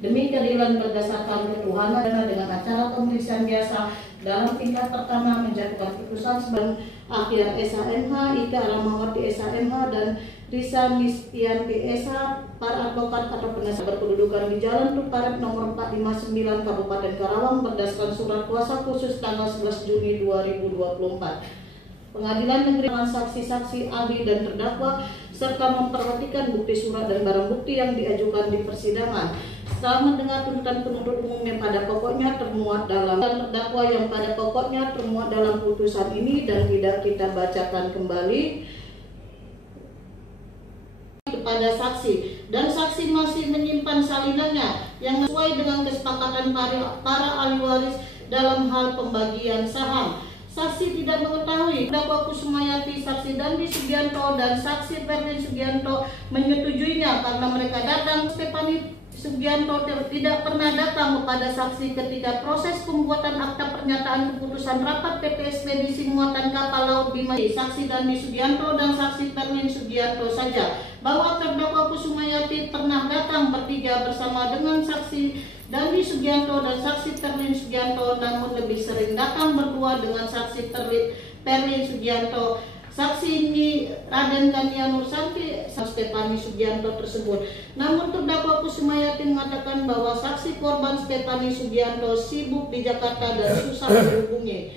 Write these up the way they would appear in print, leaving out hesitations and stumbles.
demi keadilan berdasarkan ketuhanan dengan acara pemeriksaan biasa dalam tingkat pertama menjatuhkan putusan sebagai akhir SHMH, Ika Ramawati SHMH dan Risa Mistianti SH, para advokat atau penasihat berkedudukan di Jalan Tuparet nomor 459 Kabupaten Karawang berdasarkan surat kuasa khusus tanggal 11 Juni 2024. Pengadilan negeri dengan saksi-saksi, ahli dan terdakwa serta memperhatikan bukti surat dan barang bukti yang diajukan di persidangan. Setelah mendengar tuntutan penuntut umum yang pada pokoknya termuat dalam dan terdakwa yang pada pokoknya termuat dalam putusan ini dan tidak kita bacakan kembali kepada saksi, dan saksi masih menyimpan salinannya yang sesuai dengan kesepakatan para ahli waris dalam hal pembagian saham. Saksi tidak mengetahui terdakwa Kusumayati, saksi Dandi Sugianto dan saksi Perlin Sugianto menyetujuinya karena mereka datang. Stefani Sugianto tidak pernah datang kepada saksi ketika proses pembuatan akta pernyataan keputusan rapat PT Ekspedisi Muatan Kapal Laut Bima. Saksi Dandi Sugianto dan saksi Perlin Sugianto saja bahwa terdakwa Kusumayati pernah datang bertiga bersama dengan saksi Dandi Sugianto dan saksi Perlin Sugianto, namun lebih sering datang berdua dengan saksi Perlin Sugianto. Saksi ini Raden Gania Nursanti, Stefani Sugianto tersebut. Namun terdakwa Kusumayati mengatakan bahwa saksi korban Stefani Sugianto sibuk di Jakarta dan susah dihubungi.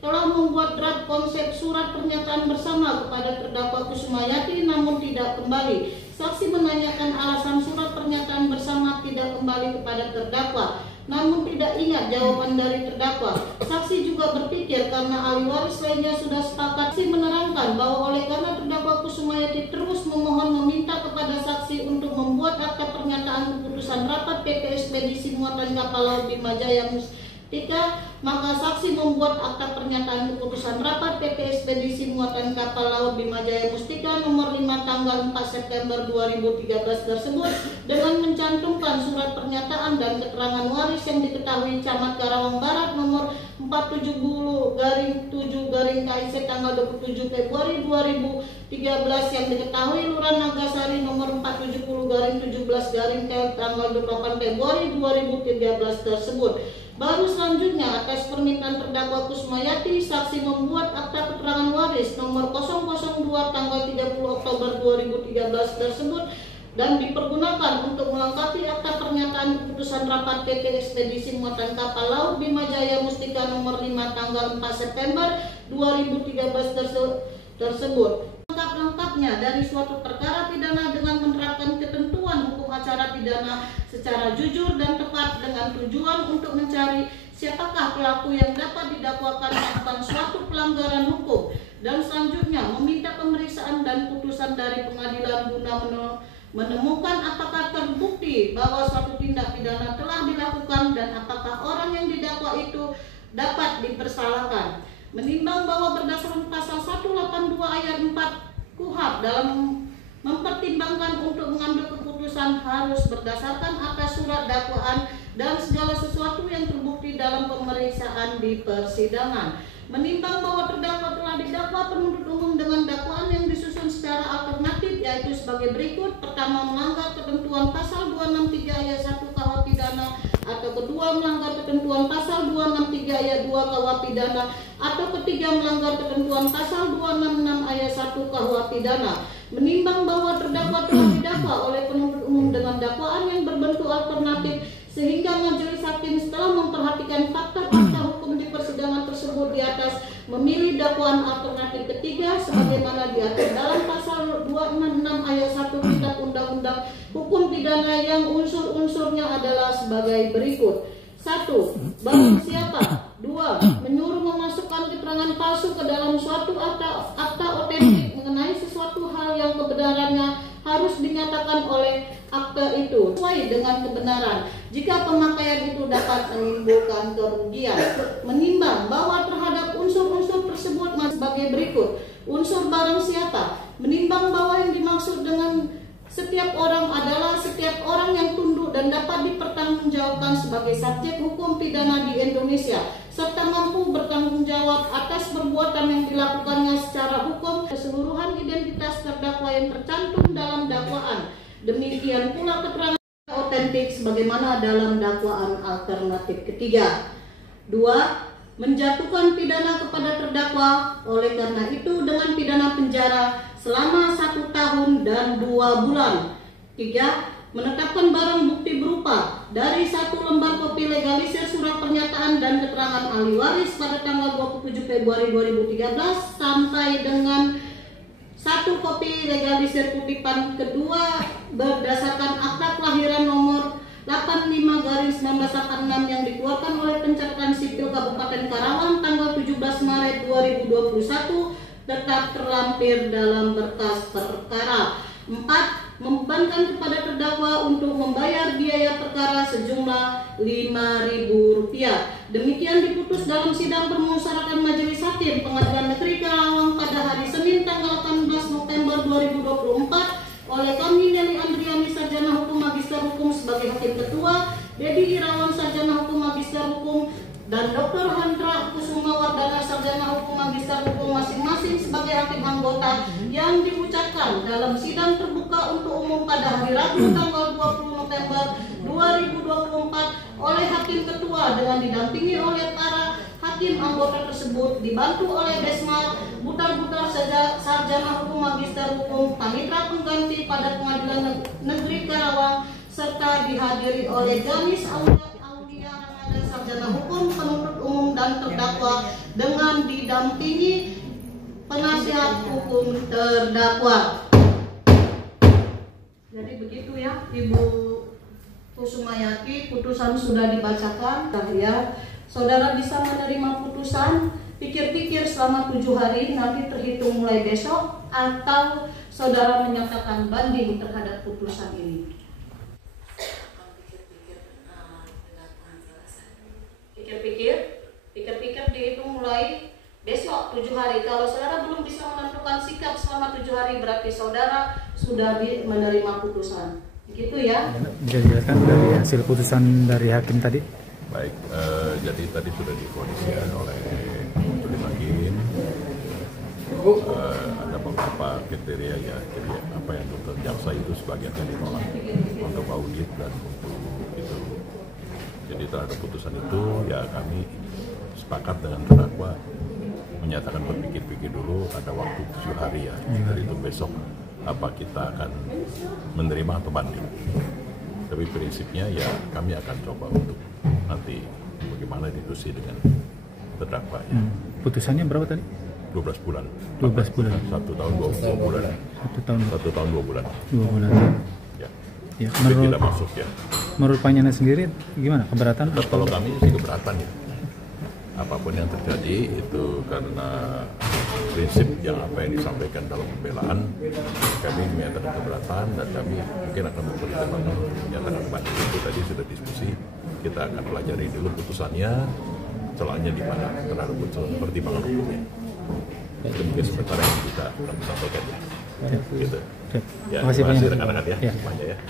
Telah membuat draft konsep surat pernyataan bersama kepada terdakwa Kusumayati namun tidak kembali. Saksi menanyakan alasan surat pernyataan bersama tidak kembali kepada terdakwa, namun tidak ingat jawaban dari terdakwa. Saksi juga berpikir karena ahli waris lainnya sudah sepakat. Saksi menerangkan bahwa oleh karena terdakwa Kusumayati terus memohon meminta kepada saksi untuk membuat akta pernyataan keputusan rapat PT Ekspedisi Muatan Kapal Laut Bima Jaya Mustika, maka saksi membuat akta pernyataan keputusan rapat PT Ekspedisi Muatan Kapal Laut Bima Jaya Mustika nomor 5 tanggal 4 September 2013 tersebut dengan mencantumkan surat pernyataan dan keterangan waris yang diketahui Camat Karawang Barat nomor 470-7-KIC tanggal 27 Februari 2013 yang diketahui Lurah Nagasari nomor 470-17-KL tanggal 28 Februari 2013 tersebut. Baru selanjutnya atas permintaan terdakwa Kusumayati, saksi membuat akta keterangan waris nomor 002 tanggal 30 Oktober 2013 tersebut dan dipergunakan untuk melengkapi akta pernyataan keputusan rapat PT Ekspedisi Muatan Kapal Laut Bima Jaya Mustika nomor 5 tanggal 4 September 2013 tersebut. Lengkap-lengkapnya dari suatu perkara pidana dengan menerapkan ketentuan hukum acara pidana secara jujur dan tepat dengan tujuan untuk mencari siapakah pelaku yang dapat didakwakan melakukan suatu pelanggaran hukum, dan selanjutnya meminta pemeriksaan dan putusan dari pengadilan guna menemukan apakah terbukti bahwa suatu tindak pidana telah dilakukan dan apakah orang yang didakwa itu dapat dipersalahkan. Menimbang bahwa berdasarkan pasal 182 ayat 4 KUHP dalam mempertimbangkan untuk mengambil keputusan harus berdasarkan atas surat dakwaan dan segala sesuatu yang terbukti dalam pemeriksaan di persidangan. Menimbang bahwa terdakwa telah didakwa penuntut umum dengan dakwaan yang disusun secara alternatif yaitu sebagai berikut. Pertama, melanggar ketentuan pasal 263 ayat 1 KUH pidana, atau kedua melanggar ketentuan pasal 263 ayat 2 KUH pidana, atau ketiga melanggar ketentuan pasal 266 ayat 1 KUH pidana. Menimbang bahwa terdakwa telah didakwa oleh penuntut umum dengan dakwaan yang berbentuk alternatif, sehingga majelis hakim setelah memperhatikan fakta-fakta hukum di persidangan tersebut di atas memilih dakwaan alternatif ketiga sebagaimana diatur dalam pasal 266 ayat 1 Kitab Undang-Undang Hukum Pidana yang unsur-unsurnya adalah sebagai berikut. 1. Barang siapa. 2. Menyuruh memasukkan keterangan palsu ke dalam suatu akta otentik mengenai sesuatu hal yang kebenarannya harus dinyatakan oleh akta itu sesuai dengan kebenaran jika pemakaian itu dapat menimbulkan kerugian. Menimbang bahwa terhadap unsur-unsur tersebut sebagai berikut. Unsur barang siapa. Menimbang bahwa yang dimaksud dengan setiap orang adalah setiap orang yang tunduk dan dapat dipertanggungjawabkan sebagai subjek hukum pidana di Indonesia serta mampu bertanggung jawab atas perbuatan yang dilakukannya secara hukum keseluruhan identitas terdakwa yang tercantum dalam dakwaan. Demikian pula keterangan otentik sebagaimana dalam dakwaan alternatif ketiga. 2. Menjatuhkan pidana kepada terdakwa oleh karena itu dengan pidana penjara selama 1 tahun dan 2 bulan. 3. Menetapkan barang bukti berupa dari 1 lembar kopi legalisir surat pernyataan dan keterangan ahli waris pada tanggal 27 Februari 2013 sampai dengan 1 kopi legalisir kutipan kedua berdasarkan akta kelahiran nomor 85/1986 yang dikeluarkan oleh Pencatatan Sipil Kabupaten Karawang tanggal 17 Maret 2021 tetap terlampir dalam berkas perkara. 4. Membebankan kepada terdakwa untuk membayar biaya perkara sejumlah Rp5.000. Demikian diputus dalam sidang permusyawaratan Majelis Hakim Pengadilan Negeri Karawang pada hari Senin tanggal 18 November 2024 oleh kami Nelly Andriani Sarjana Hukum Magister Hukum sebagai Hakim Ketua, Dedi Irawan Sarjana Hukum Magister Hukum, dan Dr. Hendra Kusuma Wardana Sarjana Hukum Magister Hukum masing-masing sebagai hakim anggota yang diucapkan dalam sidang terbuka untuk umum pada hari Rabu tanggal 20 November 2024 oleh Hakim Ketua dengan didampingi oleh para hakim anggota tersebut dibantu oleh Desma Butar-Butar Sarjana Hukum Magister Hukum Panitra Pengganti pada Pengadilan Negeri Karawang serta dihadiri oleh Ganis Aulia Ramada Sarjana Hukum penuntut umum dan terdakwa dengan didampingi penasihat hukum terdakwa. Jadi begitu ya Ibu Kusumayati, putusan sudah dibacakan ya. Saudara bisa menerima putusan, pikir-pikir selama 7 hari nanti terhitung mulai besok, atau saudara menyatakan banding terhadap putusan ini. Pikir-pikir dihitung mulai besok 7 hari. Kalau saudara belum bisa menentukan sikap selama 7 hari berarti saudara sudah menerima putusan. Begitu ya. Bisa dijelaskan dari hasil putusan dari hakim tadi? Baik, jadi tadi sudah diponiskan oleh majelis hakim. Ada beberapa kriteria ya, jadi apa yang dokter jaksa itu sebagian yang ditolak untuk audit dan untuk itu. Jadi terhadap putusan itu ya kami sepakat dengan terdakwa menyatakan berpikir-pikir dulu, ada waktu 7 hari ya. Dari itu besok apa kita akan menerima atau banding. Tapi prinsipnya ya kami akan coba untuk nanti bagaimana diskusi dengan terdakwa ya. Putusannya berapa tadi? 12 bulan. 12 bulan. 1 tahun 2 bulan. 1 tahun 2 bulan. 2 bulan. Ya. Ya, menurut tidak masuk ya. Menurut Panjana sendiri gimana, keberatan? Kalau kami sih keberatan ya. Apapun yang terjadi itu karena prinsip yang apa yang disampaikan dalam pembelaan, kami menyatakan keberatan dan kami mungkin akan mempertimbangkan menyatakan banding. Itu tadi sudah diskusi, kita akan pelajari dulu putusannya, celahnya di mana terhadap putusan pertimbangan hukumnya. Itu mungkin sementara yang kita akan sampaikan ya. Gitu. Terima kasih banyak rekan-rekan ya. Ya. Semuanya ya.